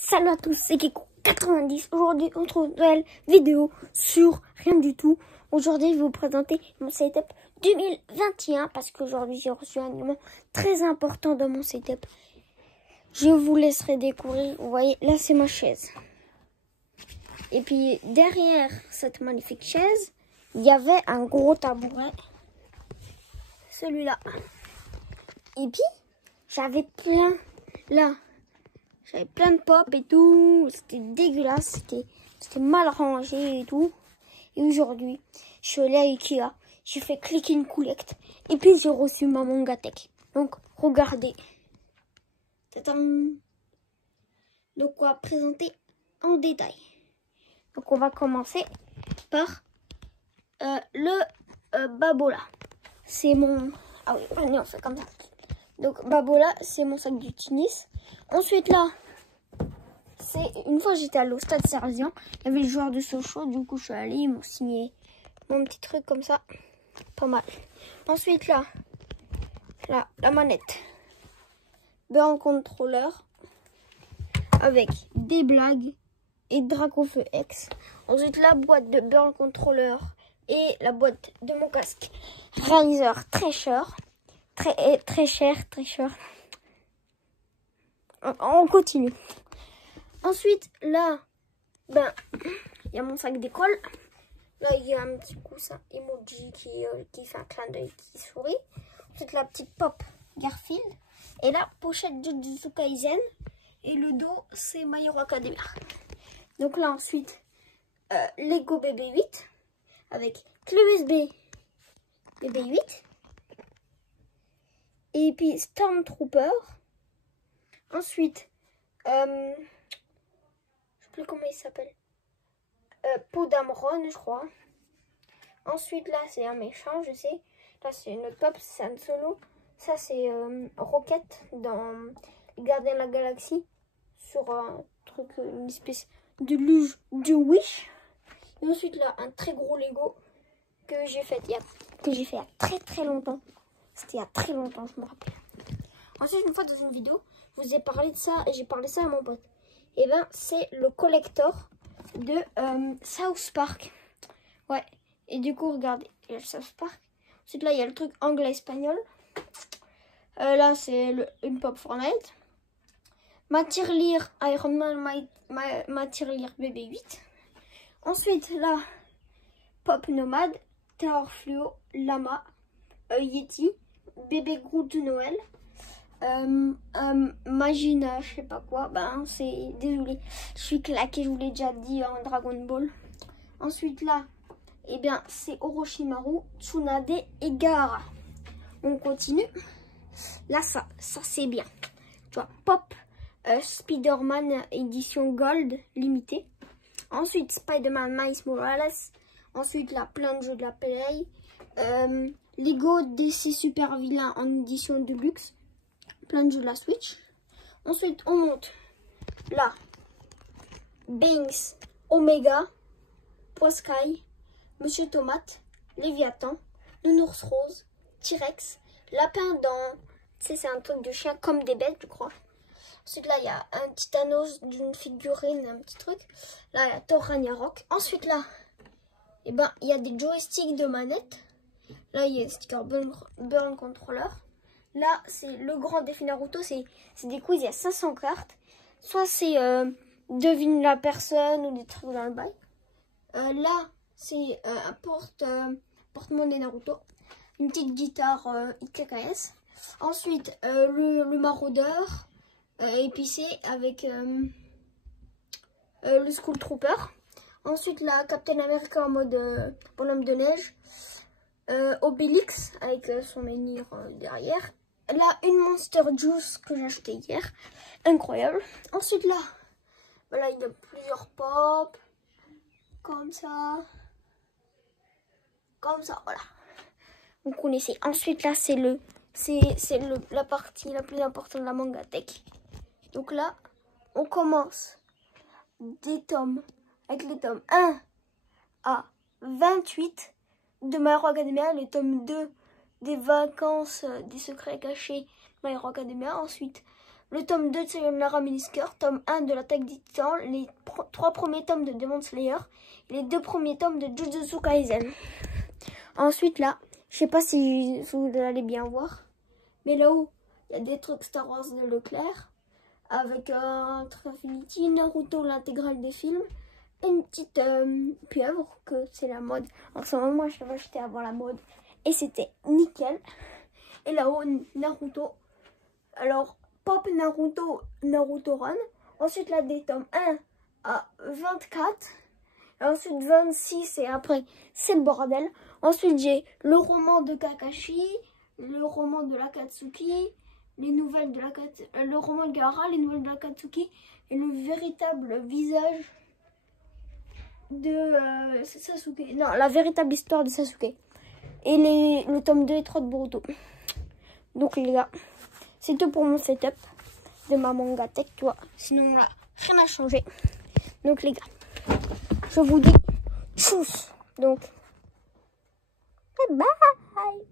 Salut à tous, c'est Kiko90. Aujourd'hui, on se retrouve une nouvelle vidéo sur rien du tout. Aujourd'hui, je vais vous présenter mon setup 2021 parce qu'aujourd'hui, j'ai reçu un élément très important dans mon setup. Je vous laisserai découvrir. Vous voyez, là, c'est ma chaise. Et puis, derrière cette magnifique chaise, il y avait un gros tabouret. Celui-là. Et puis, j'avais plein, là. J'avais plein de pop et tout. C'était dégueulasse. C'était mal rangé et tout. Et aujourd'hui, je suis allée à Ikea. J'ai fait click and collect. Et puis, j'ai reçu ma Mangatech. Donc, regardez. Tadam. Donc, on va présenter en détail. Donc, on va commencer par le Babola. C'est mon... Ah oui, allez, on fait comme ça. Donc, Babola, c'est mon sac du tennis. Ensuite, là, c'est une fois j'étais allée au stade Sergent, il y avait le joueur de Sochaux, du coup je suis allée, ils m'ont signé mon petit truc comme ça, pas mal. Ensuite là, la manette, Burn Controller avec des blagues et Dracofeu X. Ensuite la boîte de Burn Controller et la boîte de mon casque Razer très cher, très cher. On continue. Ensuite, là, ben, il y a mon sac d'école. Là, il y a un petit coussin emoji qui fait un clin d'œil, qui sourit. Ensuite, la petite pop Garfield. Et la pochette Jujutsu Kaisen. Et le dos, c'est My Hero Academia. Donc là, ensuite, Lego BB8. Avec clé USB BB8. Et puis, Stormtrooper. Ensuite, je sais plus comment il s'appelle. Podamron, je crois. Ensuite, là, c'est un méchant, je sais. Là, c'est une pop, c'est un solo. Ça, c'est Rocket dans les Gardiens de la Galaxie. Sur un truc, une espèce de luge de Wish. Et ensuite, là, un très gros Lego que j'ai fait il y a très longtemps. C'était il y a très longtemps, je me rappelle. Ensuite, une fois dans une vidéo, je vous ai parlé de ça et j'ai parlé ça à mon pote. Et ben, c'est le collector de South Park. Ouais. Et du coup, regardez, il y a le South Park. Ensuite, là, il y a le truc anglais-espagnol. Là, c'est une pop Fortnite. Ma tirelire Iron Man, ma tirelire BB8. Ensuite, là, pop Nomade, Terror Fluo, Lama, Yeti, bébé Groot de Noël. Magina, je sais pas quoi, ben c'est, désolé, je suis claqué, je vous l'ai déjà dit en Dragon Ball. Ensuite là, eh bien c'est Orochimaru, Tsunade et Gaara. On continue. Là ça c'est bien. Tu vois, pop Spider-Man édition Gold limitée. Ensuite Spider-Man Miles Morales. Ensuite là, plein de jeux de la Play. Lego DC Super Villain en édition Deluxe. Plein de jeux de la Switch. Ensuite, on monte là. Banks, Omega, Poskai, Monsieur Tomate, Léviathan, Nounours Rose, T-Rex, Lapin dans... Tu sais, c'est un truc de chien comme des bêtes, je crois. Ensuite, là, il y a un petit Thanos d'une figurine, un petit truc. Là, il y a Thor Ragnarok. Ensuite, là, eh ben, il y a des joysticks de manette. Là, il y a des stickers Burn Controller. Là, c'est le grand défi Naruto, c'est des quiz, il y a 500 cartes. Soit c'est devine la personne ou des trucs dans le bail. Là, c'est un porte-monnaie Naruto. Une petite guitare IKKS. Ensuite, le maraudeur épicé avec le School Trooper. Ensuite, la Captain America en mode bonhomme de neige. Obélix avec son menhir derrière. Là, une Monster Juice que j'ai acheté hier. Incroyable. Ensuite, là, voilà, il y a plusieurs pop. Comme ça. Comme ça, voilà. Vous connaissez. Ensuite, là, c'est la partie la plus importante de la Mangatech. Donc là, on commence des tomes. Avec les tomes 1 à 28 de My Hero Academia. Les tomes 2 des vacances des secrets cachés My Hero Academia. Ensuite, le tome 2 de Sayonara Miniskirt, tome 1 de l'Attaque des Titans, les 3 premiers tomes de Demon Slayer, et les 2 premiers tomes de Jujutsu Kaisen. Ensuite là, je sais pas si vous allez bien voir, mais là-haut, il y a des trucs Star Wars de Leclerc, avec un Infinity, Naruto, l'intégrale des films, et une petite pieuvre, que c'est la mode. En ce moment, moi, je l'avais acheté avant la mode, et c'était nickel. Et là-haut, Naruto. Alors, Pop Naruto, Naruto Run. Ensuite, là, des tomes 1 à 24. Et ensuite, 26 et après, c'est le bordel. Ensuite, j'ai le roman de Kakashi, le roman de l'Akatsuki, les nouvelles de le roman de Gaara, les nouvelles de l'Akatsuki et le véritable visage de Sasuke. Non, la véritable histoire de Sasuke. Et le tome 2 et 3 de Boruto. Donc, les gars, c'est tout pour mon setup de ma manga tech, tu vois. Sinon, là, rien n'a changé. Donc, les gars, je vous dis tchuss. Donc, bye bye.